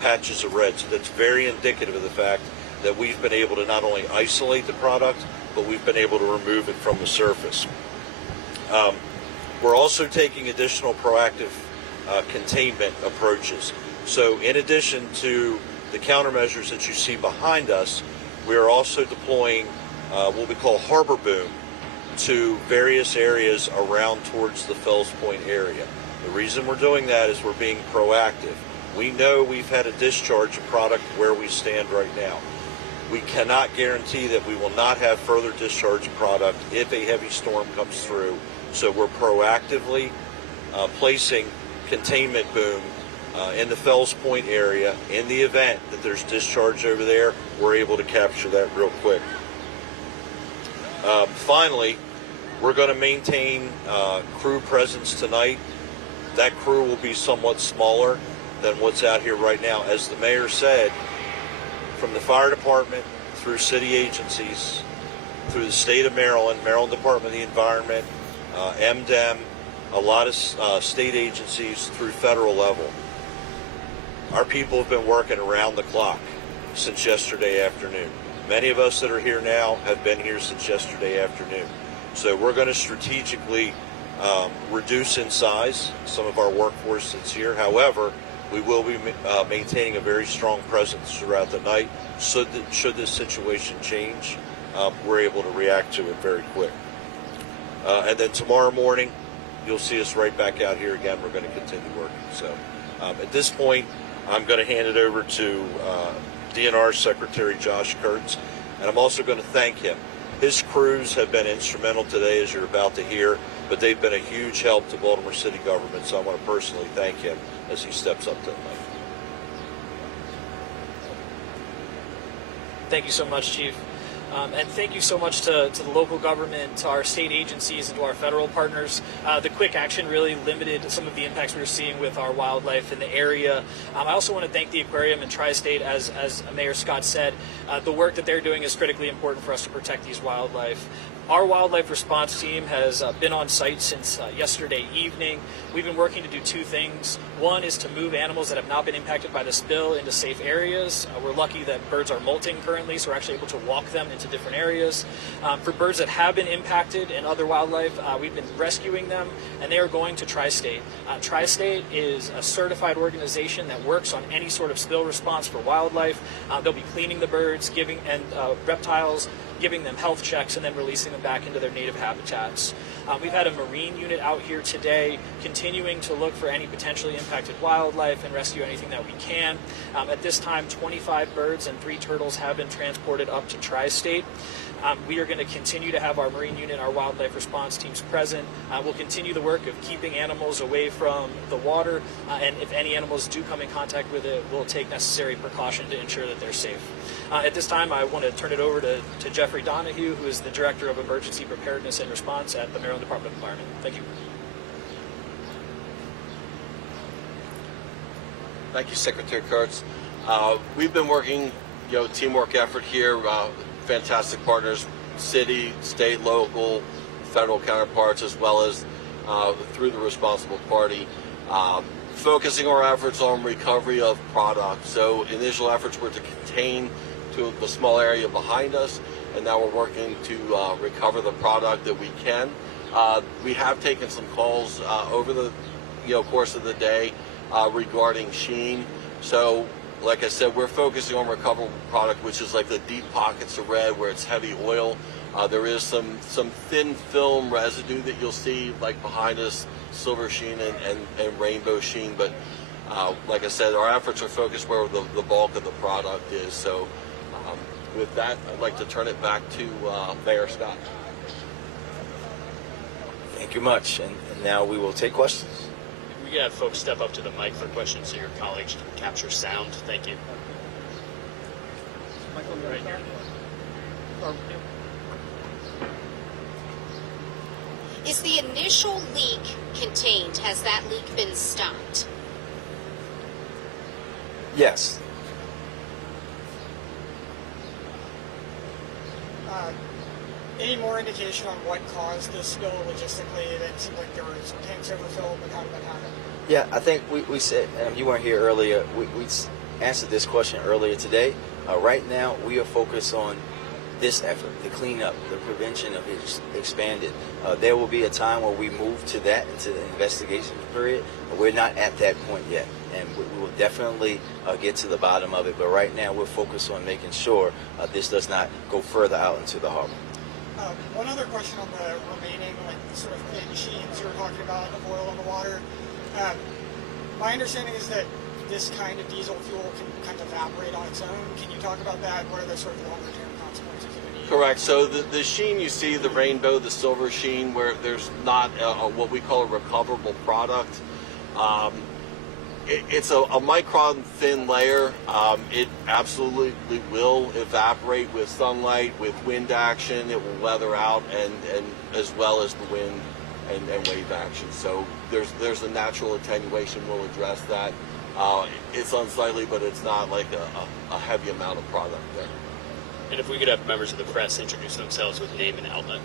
patches of red. So that's very indicative of the fact that we've been able to not only isolate the product, but we've been able to remove it from the surface. We're also taking additional proactive containment approaches. So in addition to the countermeasures that you see behind us, we are also deploying what we call harbor boom to various areas around towards the Fells Point area. The reason we're doing that is we're being proactive. We know we've had a discharge of product where we stand right now. We cannot guarantee that we will not have further discharge of product if a heavy storm comes through. So we're proactively placing containment boom in the Fells Point area. In the event that there's discharge over there, we're able to capture that real quick. Finally, we're going to maintain crew presence tonight. That crew will be somewhat smaller than what's out here right now. As the mayor said, from the fire department through city agencies, through the state of Maryland, Maryland Department of the Environment, MDEM, a lot of state agencies through federal level. Our people have been working around the clock since yesterday afternoon. Many of us that are here now have been here since yesterday afternoon. So we're going to strategically reduce in size some of our workforce that's here. However, we will be maintaining a very strong presence throughout the night. So that should this situation change, we're able to react to it very quick. And then tomorrow morning, you'll see us right back out here again. We're going to continue working. So at this point, I'm going to hand it over to DNR Secretary Josh Kurtz, and I'm also going to thank him. His crews have been instrumental today, as you're about to hear, but they've been a huge help to Baltimore City government, so I want to personally thank him as he steps up to the mic. Thank you so much, Chief. And thank you so much to the local government, to our state agencies, and to our federal partners. The quick action really limited some of the impacts we were seeing with our wildlife in the area. I also want to thank the aquarium and Tri-State, as Mayor Scott said. The work that they're doing is critically important for us to protect these wildlife. Our wildlife response team has been on site since yesterday evening. We've been working to do two things. One is to move animals that have not been impacted by the spill into safe areas. We're lucky that birds are molting currently, so we're actually able to walk them into different areas. For birds that have been impacted and other wildlife, we've been rescuing them, and they are going to Tri-State. Tri-State is a certified organization that works on any sort of spill response for wildlife. They'll be cleaning the birds, reptiles, giving them health checks, and then releasing them back into their native habitats. We've had a marine unit out here today continuing to look for any potentially impacted wildlife and rescue anything that we can. At this time, 25 birds and 3 turtles have been transported up to Tri-State. We are going to continue to have our marine unit and our wildlife response teams present. We'll continue the work of keeping animals away from the water, and if any animals do come in contact with it, we'll take necessary precaution to ensure that they're safe. At this time, I want to turn it over to Jeffrey Donahue, who is the Director of Emergency Preparedness and Response at the Maryland Department of Environment. Thank you. Thank you, Secretary Kurtz. We've been working, teamwork effort here, fantastic partners, city, state, local, federal counterparts, as well as through the responsible party, focusing our efforts on recovery of product. So initial efforts were to contain to the small area behind us, and now we're working to recover the product that we can. We have taken some calls over the course of the day regarding sheen. So like I said, we're focusing on recoverable product, which is like the deep pockets of red where it's heavy oil. There is some thin film residue that you'll see like behind us, silver sheen and rainbow sheen. But like I said, our efforts are focused where the bulk of the product is. So with that, I'd like to turn it back to Mayor Scott. Thank you much. And now we will take questions. We could have folks step up to the mic for questions so your colleagues can capture sound. Thank you. Right here. Is the initial leak contained? Has that leak been stopped? Yes. Any more indication on what caused the spill logistically? It seemed like there was tanks overfilled, but how did that happen? Yeah, I think we said, you weren't here earlier, answered this question earlier today. Right now, we are focused on this effort, the cleanup, the prevention of it expanded. There will be a time where we move to that, into the investigation period. We're not at that point yet, and we will definitely get to the bottom of it. But right now, we're focused on making sure this does not go further out into the harbor. One other question on the remaining, sort of thin sheens you were talking about of oil in the water. My understanding is that this kind of diesel fuel can kind of evaporate on its own. Can you talk about that? What are the sort of longer-term consequences of it? Correct. So the sheen you see, the rainbow, the silver sheen, where there's not what we call a recoverable product. It's a micron thin layer. It absolutely will evaporate with sunlight, with wind action. It will weather out, and as well as the wind and wave action. So there's a natural attenuation. We'll address that. It's unsightly, but it's not like a heavy amount of product there. And if we could have members of the press introduce themselves with name and outlet.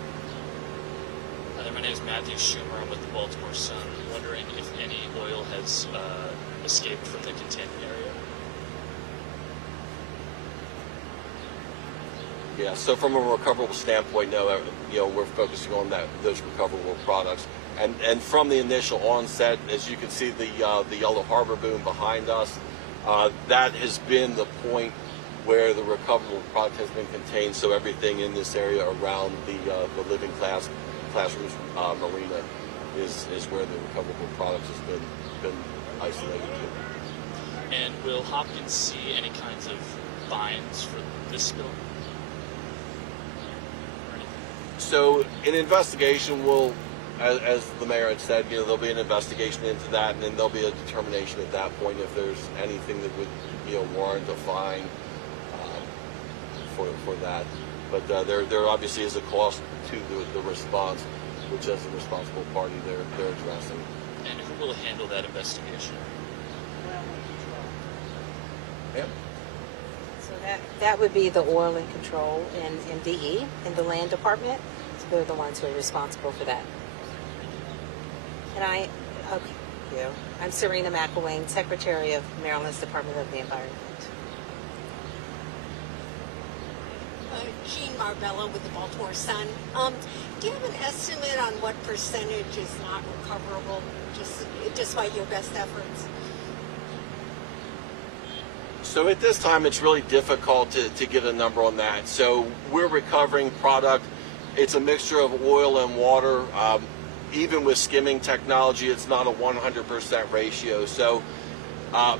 Hi there, my name is Matthew Schumer. I'm with the Baltimore Sun. I'm wondering if any oil has escaped from the containment area. Yeah, so from a recoverable standpoint, no, we're focusing on those recoverable products. And from the initial onset, as you can see the yellow harbor boom behind us, that has been the point where the recoverable product has been contained. So everything in this area around the living classrooms marina is where the recoverable product has been isolated to. And will Hopkins see any kinds of fines for this spill? So an investigation will, as the mayor had said, there'll be an investigation into that, and then there'll be a determination at that point if there's anything that would warrant a fine for that. But there obviously is a cost to the response, which as a responsible party they're addressing. And who will handle that investigation? Yeah. So that would be the oil and control in MDE, in the land department. So they're the ones who are responsible for that. And I'm Serena McElwain, Secretary of Maryland's Department of the Environment. Jean Marbella with the Baltimore Sun. Do you have an estimate on what percentage is not recoverable, despite your best efforts? So at this time, it's really difficult to get a number on that. So we're recovering product. It's a mixture of oil and water. Even with skimming technology, it's not a 100% ratio. So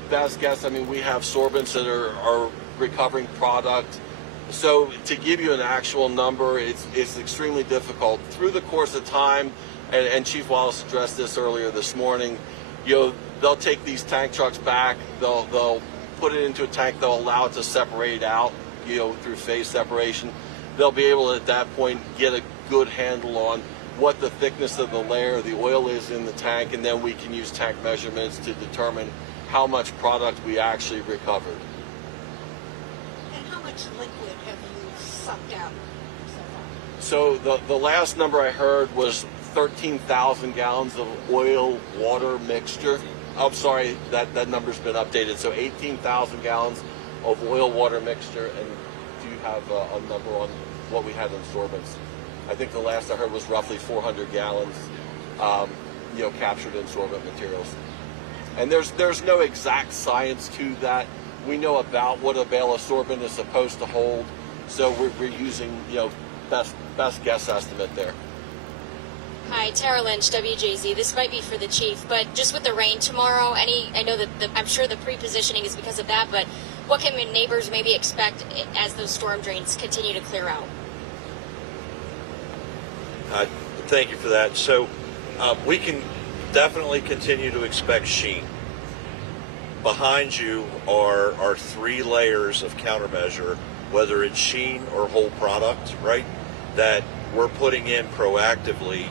best guess, we have sorbents that are recovering product. So to give you an actual number, it's extremely difficult. Through the course of time, and Chief Wallace addressed this earlier this morning, they'll take these tank trucks back, they'll put it into a tank, they'll allow it to separate out, through phase separation. They'll be able at that point get a good handle on what the thickness of the layer, the oil is in the tank, and then we can use tank measurements to determine how much product we actually recovered. And how much liquid have you sucked out so far? So the last number I heard was 13,000 gallons of oil-water mixture. I'm sorry, that number's been updated. So 18,000 gallons of oil-water mixture. And do you have a number on what we had in sorbents? I think the last I heard was roughly 400 gallons, captured in sorbent materials. And there's no exact science to that. We know about what a bale of sorbent is supposed to hold, so we're using best guess estimate there. Hi, Tara Lynch, WJZ. This might be for the chief, but just with the rain tomorrow, I know that I'm sure the pre-positioning is because of that, but what can neighbors maybe expect as those storm drains continue to clear out? Thank you for that. So we can definitely continue to expect sheen. Behind you are 3 layers of countermeasure, whether it's sheen or whole product, right, that we're putting in proactively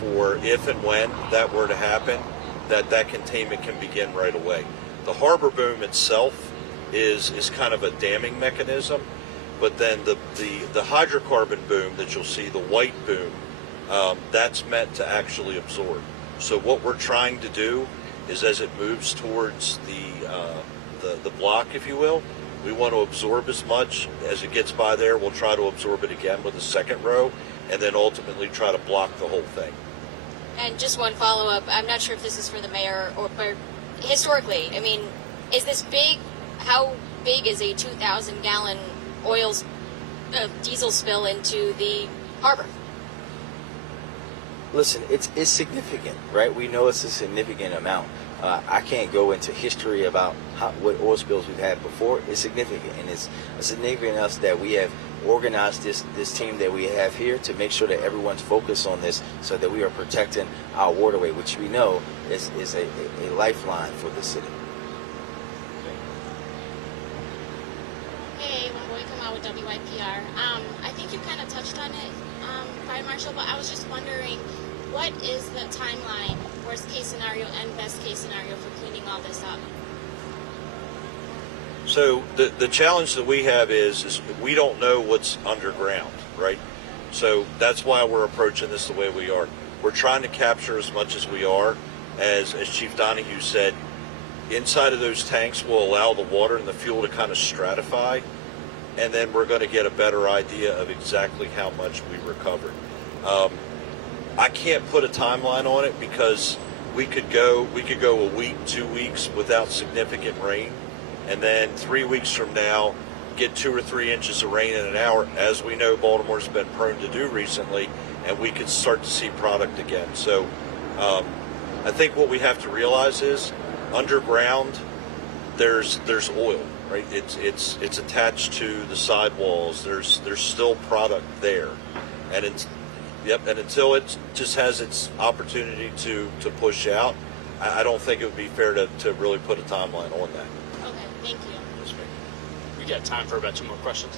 for if and when that were to happen, that containment can begin right away. The harbor boom itself is kind of a damming mechanism, but then the hydrocarbon boom that you'll see, the white boom, that's meant to actually absorb. So what we're trying to do is, as it moves towards the block, if you will. We want to absorb as much as it gets by there. We'll try to absorb it again with a second row, and then ultimately try to block the whole thing. And just one follow-up. I'm not sure if this is for the mayor but historically, I mean, is this big? How big is a 2,000-gallon diesel spill into the harbor? Listen, it's significant, right? We know it's a significant amount. I can't go into history about what oil spills we've had before. It's significant, and it's significant enough that we have organized this team that we have here to make sure that everyone's focused on this, so that we are protecting our waterway, which we know is a lifeline for the city. Hey, my boy, come out with WYPR. I think you kind of touched on it, Fire Marshal, but I was just wondering, what is the timeline, worst case scenario and best case scenario, for cleaning all this up? So the challenge that we have is we don't know what's underground, right? So that's why we're approaching this the way we are. We're trying to capture as much as we are. As Chief Donahue said, inside of those tanks will allow the water and the fuel to kind of stratify, and then we're going to get a better idea of exactly how much we recovered. I can't put a timeline on it because we could go a week, 2 weeks without significant rain, and then 3 weeks from now get 2 or 3 inches of rain in an hour, as we know Baltimore's been prone to do recently, and we could start to see product again. So I think what we have to realize is underground there's oil, right? It's attached to the sidewalls. There's still product there, and and until it just has its opportunity to push out, I don't think it would be fair to really put a timeline on that. Okay, thank you. Yes, ma'am. We got time for about 2 more questions.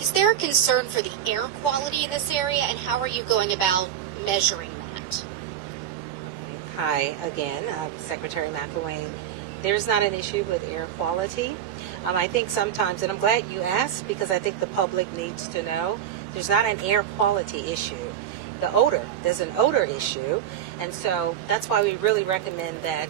Is there a concern for the air quality in this area, and how are you going about measuring that? Hi again, Secretary McElwain. There's not an issue with air quality. I think sometimes, and I'm glad you asked because I think the public needs to know, there's not an air quality issue. There's an odor issue, and so that's why we really recommend that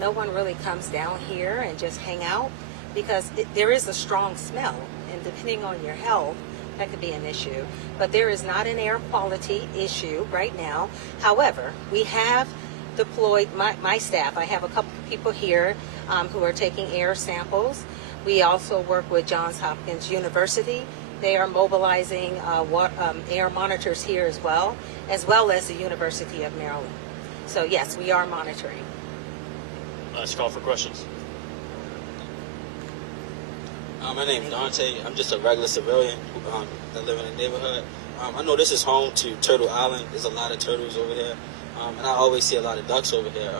no one really comes down here and just hang out, because there is a strong smell, and depending on your health, that could be an issue. But there is not an air quality issue right now. However, we have deployed my staff. I have a couple of people here who are taking air samples. We also work with Johns Hopkins University. They are mobilizing air monitors here as well as the University of Maryland. So yes, we are monitoring. Last call for questions. My name's Dante. I'm just a regular civilian that live in the neighborhood. I know this is home to Turtle Island. There's a lot of turtles over there, and I always see a lot of ducks over there.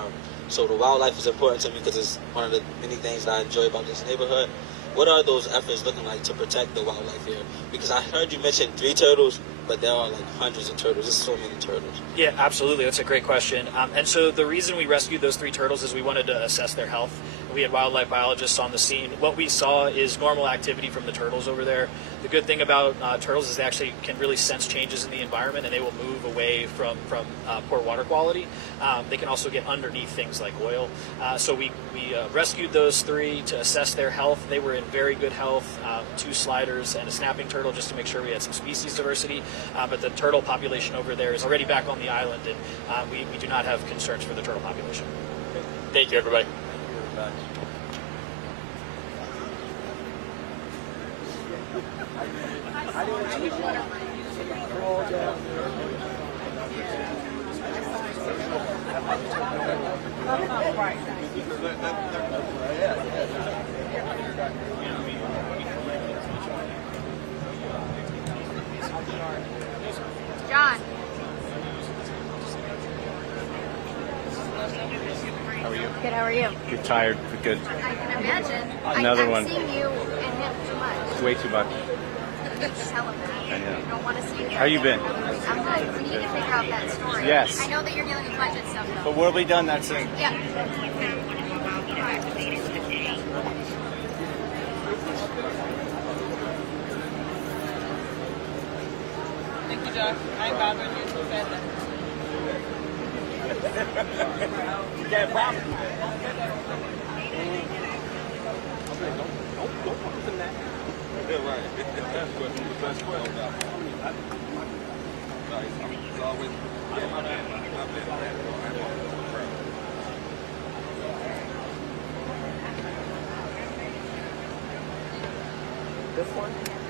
So the wildlife is important to me because it's one of the many things that I enjoy about this neighborhood. What are those efforts looking like to protect the wildlife here? Because I heard you mention 3 turtles, but there are like hundreds of turtles. There's so many turtles. Yeah, absolutely. That's a great question. And so the reason we rescued those 3 turtles is we wanted to assess their health. We had wildlife biologists on the scene. What we saw is normal activity from the turtles over there. The good thing about turtles is they actually can really sense changes in the environment, and they will move away from poor water quality. They can also get underneath things like oil. So we rescued those 3 to assess their health. They were in very good health, 2 sliders and a snapping turtle, just to make sure we had some species diversity. But the turtle population over there is already back on the island, and we do not have concerns for the turtle population. Thank you, everybody. John. How are you? Good, how are you? You're tired, but good. I can imagine. Another I'm one. seeing you and him too much. Way too much. Just tell him that. I know. You don't want to see him. How you been? I'm good. We need to figure out that story. Yes. I know that you're dealing with budget stuff, though. But we'll be done that soon. Yeah. Thank you, Josh. I ain't bothering you too bad. You got a problem? This one?